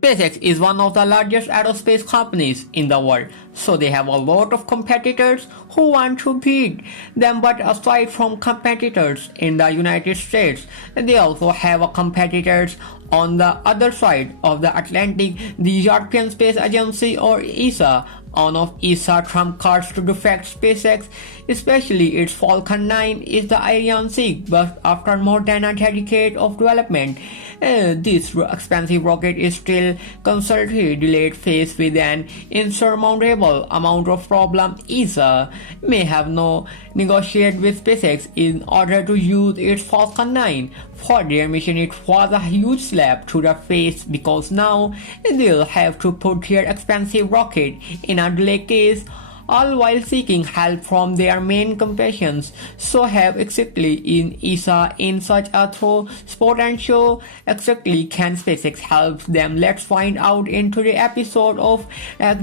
SpaceX is one of the largest aerospace companies in the world, so they have a lot of competitors who want to beat them. But aside from competitors in the United States, they also have competitors on the other side of the Atlantic. The European Space Agency, or ESA, one of ESA trump cards to defect SpaceX, especially its Falcon 9, is the Ariane 6. But after more than a decade of development, this expensive rocket is still constantly delayed, faced with an insurmountable amount of problems. ESA may have no negotiate with SpaceX in order to use its Falcon 9 for their mission. It was a huge slap to the face because now they'll have to put their expensive rocket in a delay case, all while seeking help from their main competitions. So have exactly in ESA in such a throw sport and show exactly can SpaceX help them? Let's find out in today's episode of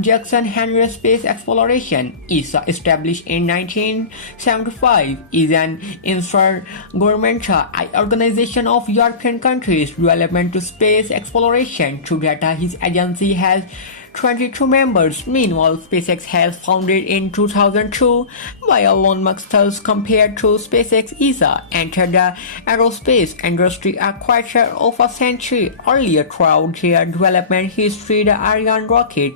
Jackson Henry Space Exploration. ESA, established in 1975, is an intergovernmental organization of European countries development to space exploration. To data, his agency has 22 members. Meanwhile, SpaceX has founded in 2002 by Elon Musk. Thus, compared to SpaceX, ESA entered the aerospace industry a quarter of a century earlier. Throughout their development history, the Ariane rocket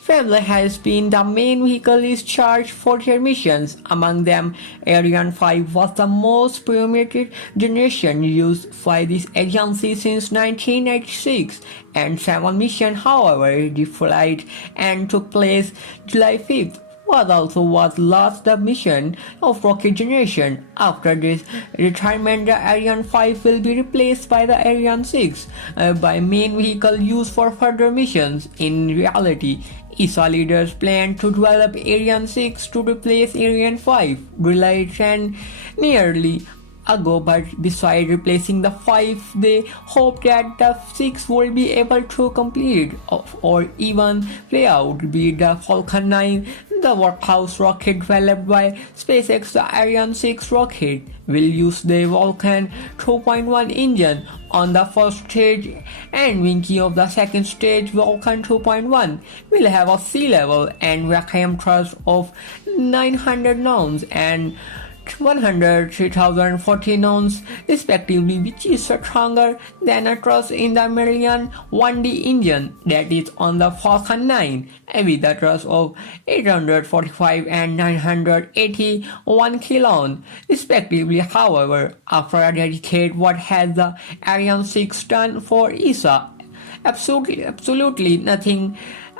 family has been the main vehicle is charged for their missions. Among them, Ariane 5 was the most prominent generation used by this agency since 1986, and 7 mission, however, the flight and took place July 5th. Was last the mission of rocket generation. After this retirement, the Ariane 5 will be replaced by the Ariane 6 by main vehicle used for further missions. In reality, ESA leaders plan to develop Ariane 6 to replace Ariane 5, released 10 nearly ago, but besides replacing the 5, they hope that the 6 will be able to complete or even play out, be the Falcon 9, the workhorse rocket developed by SpaceX. The Ariane 6 rocket will use the Falcon 2.1 engine on the first stage, and wing of the second stage, Falcon 2.1, will have a sea level and vacuum thrust of 900 newtons and 103,040 newtons respectively, which is stronger than a thrust in the Marian 1D engine that is on the Falcon 9 with a thrust of 845 and 981 kilonewtons respectively. However, after a decade, what has the Ariane 6 done for ESA? Absolutely nothing.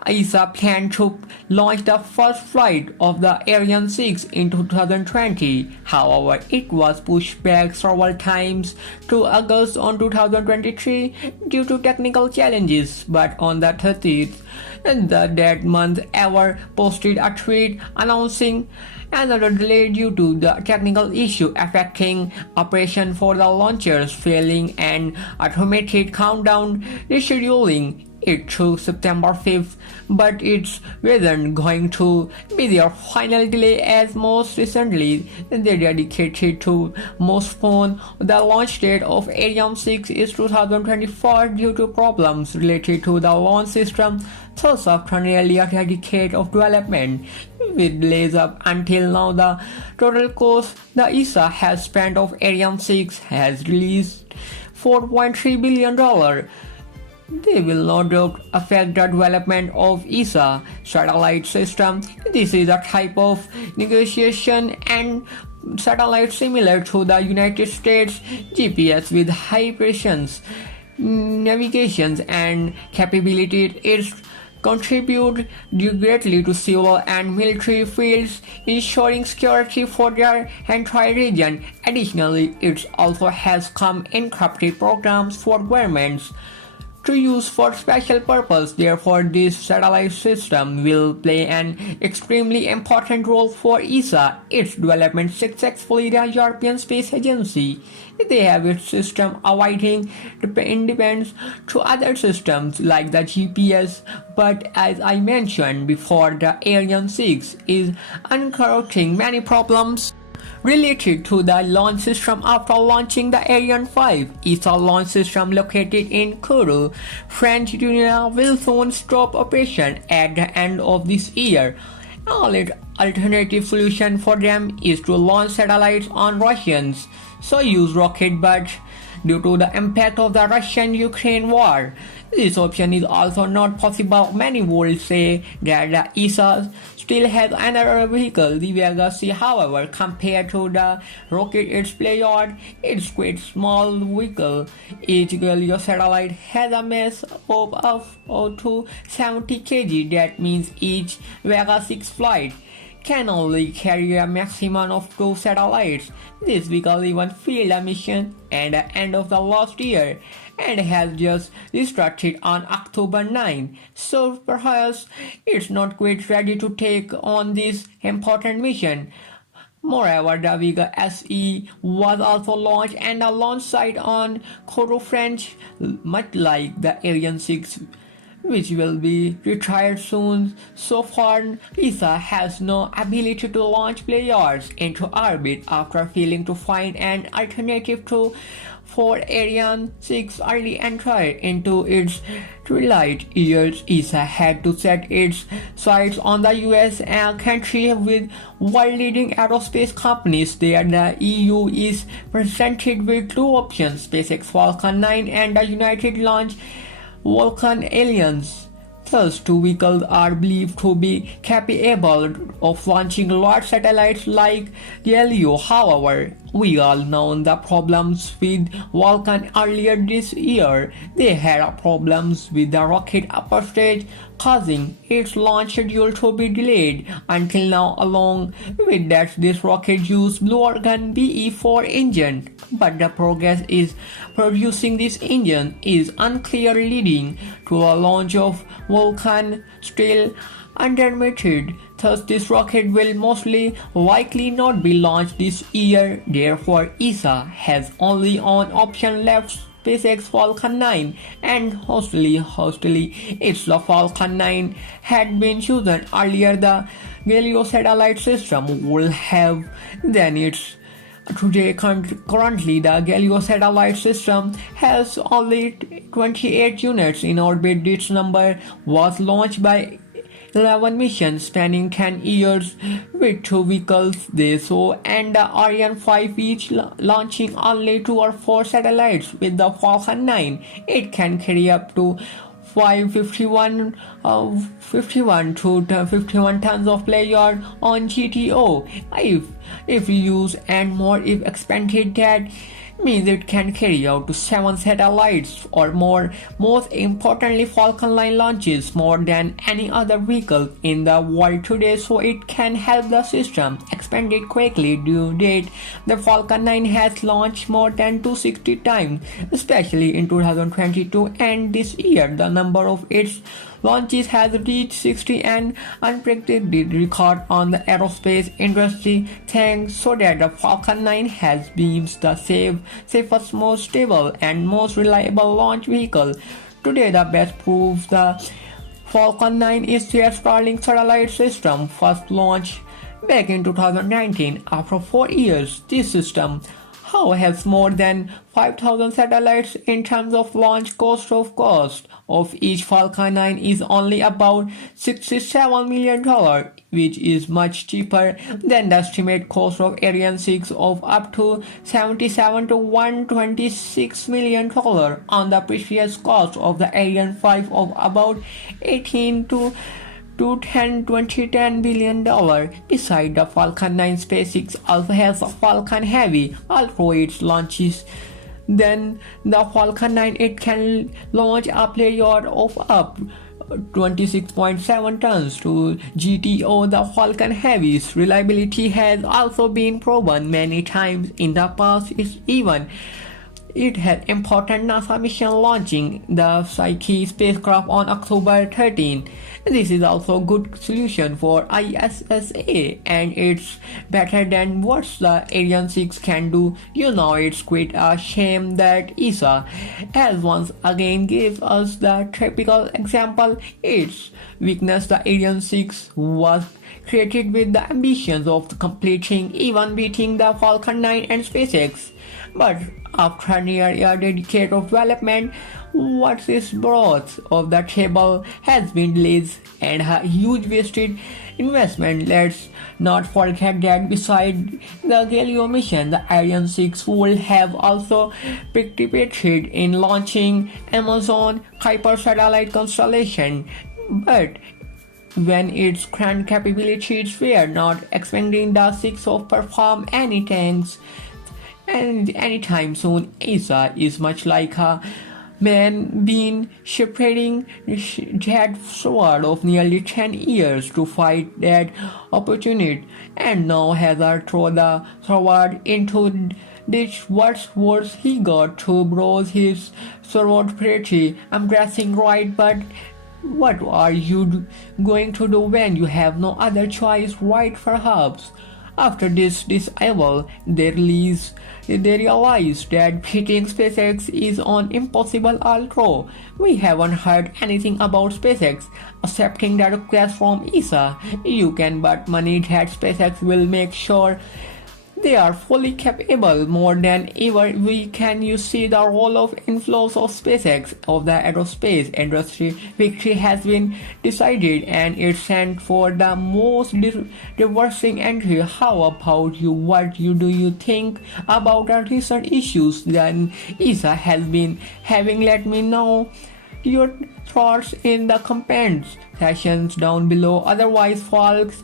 ESA planned to launch the first flight of the Ariane 6 in 2020. However, it was pushed back several times to August on 2023 due to technical challenges. But on the 30th, that month, Ever posted a tweet announcing another delay due to the technical issue affecting operation for the launchers failing and automated countdown rescheduling it to September 5th, but it wasn't going to be their final delay, as most recently they dedicated to postpone the launch date of Ariane 6 is 2024 due to problems related to the launch system. Thus, after nearly a decade of development with delays up until now, the total cost the ESA has spent of Ariane 6 has released $4.3 billion. They will no doubt affect the development of ESA satellite system. This is a type of negotiation and satellite similar to the United States GPS with high precision navigations and capabilities. It contribute greatly to civil and military fields, ensuring security for their entire region. Additionally, it also has come encrypted programs for governments to use for special purpose. Therefore, this satellite system will play an extremely important role for ESA. Its development successfully the European Space Agency. They have its system avoiding independence to other systems like the GPS, but as I mentioned before, the Ariane 6 is encountering many problems Related to the launch system, after launching the Ariane 5, ESA launch system located in Kourou, French Guiana will soon stop operation at the end of this year. An alternative solution for them is to launch satellites on Russians Soyuz rocket, but due to the impact of the Russian-Ukraine war, this option is also not possible. Many would say that the ESA still has another vehicle, the Vega C. However, compared to the rocket its payload, it's quite small vehicle. Each Galileo satellite has a mass of up to 70 kg. That means each Vega 6 flight can only carry a maximum of 2 satellites. This vehicle even failed a mission at the end of the last year and has just restarted on October 9. So perhaps it's not quite ready to take on this important mission. Moreover, the Vega SE was also launched and a launch site on Kourou, French, much like the Ariane 6, which will be retired soon. So far, ESA has no ability to launch payloads into orbit after failing to find an alternative for Ariane 6 early entry into its twilight years. ESA had to set its sights on the US, a country with world-leading aerospace companies. There, the EU is presented with two options: SpaceX Falcon 9 and the United Launch Vulcan Alliance. Thus, two vehicles are believed to be capable of launching large satellites like Galileo. However, we all know the problems with Vulcan earlier this year. They had problems with the rocket upper stage, causing its launch schedule to be delayed until now. Along with that, this rocket used Blue Origin BE-4 engine, but the progress is producing this engine is unclear, leading to a launch of Vulcan still undetermined. Thus, this rocket will mostly likely not be launched this year. Therefore, ESA has only one option left: SpaceX Falcon 9, and hostily it's the Falcon 9 had been chosen earlier. The Galileo satellite system will have then its today. Currently, the Galileo satellite system has only 28 units in orbit. This number was launched by 11 missions spanning 10 years with 2 vehicles, the ESA and the Ariane 5, each launching only 2 or 4 satellites. With the Falcon 9, it can carry up to 51 to 51 tons of payload on GTO. If used and more if expanded, that means it can carry out to 7 satellites or more. Most importantly, Falcon 9 launches more than any other vehicle in the world today, so it can help the system expand it quickly. Due date, the Falcon 9 has launched more than 260 times, especially in 2022, and this year the number of its launches has reached 60, an unprecedented record on the aerospace industry, thanks so that the Falcon 9 has been the safest, most stable, and most reliable launch vehicle. Today, the best proves the Falcon 9 is their Starlink satellite system, first launched back in 2019. After 4 years, this system has more than 5,000 satellites. In terms of launch cost of each Falcon 9 is only about $67 million, which is much cheaper than the estimated cost of Ariane 6 of up to $77 to $126 million on the previous cost of the Ariane 5 of about $18 to $10 billion. Besides the Falcon 9, SpaceX also has a Falcon Heavy. Although it launches then the Falcon 9, it can launch a payload of up 26.7 tons to GTO. The Falcon Heavy's reliability has also been proven many times in the past. It's even It had important NASA mission launching the Psyche spacecraft on October 13. This is also a good solution for ISSA, and it's better than what the Ariane 6 can do. It's quite a shame that Issa has once again gave us the typical example. Its weakness, the Ariane 6 was created with the ambitions of completing, even beating the Falcon 9 and SpaceX. But after nearly a decade of development, what is brought of the table has been delays and a huge wasted investment. Let's not forget that beside the Galileo mission, the Ariane 6 would have also participated in launching Amazon Kuiper satellite constellation. But when its current capabilities were not expanding, the 6 of perform any tanks and anytime soon. Issa is much like a man been shepherding that sword of nearly 10 years to fight that opportunity, and now has thrown the sword into this what's worse, he got to browse his sword pretty. I'm guessing right, but what are you going to do when you have no other choice, right? Perhaps after this disable, they realized that beating SpaceX is an impossible, although we haven't heard anything about SpaceX accepting the request from ESA. You can bet money that SpaceX will make sure they are fully capable. More than ever, we can you see the role of inflows of SpaceX of the aerospace industry. Victory has been decided, and it's sent for the most reversing entry. How about you? What do you think about the recent issues that ESA has been having? Let me know your thoughts in the comments sections down below. Otherwise, folks,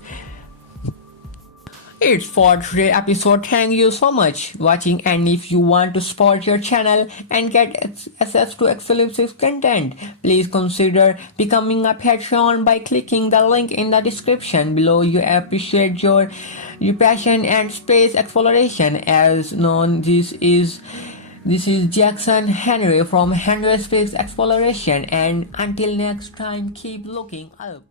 it's for today's episode. Thank you so much watching, and if you want to support your channel and get access to exclusive content, please consider becoming a Patreon by clicking the link in the description below. You appreciate your passion and space exploration. As known, this is Jackson Henry from Henry Space Exploration, and until next time, keep looking up.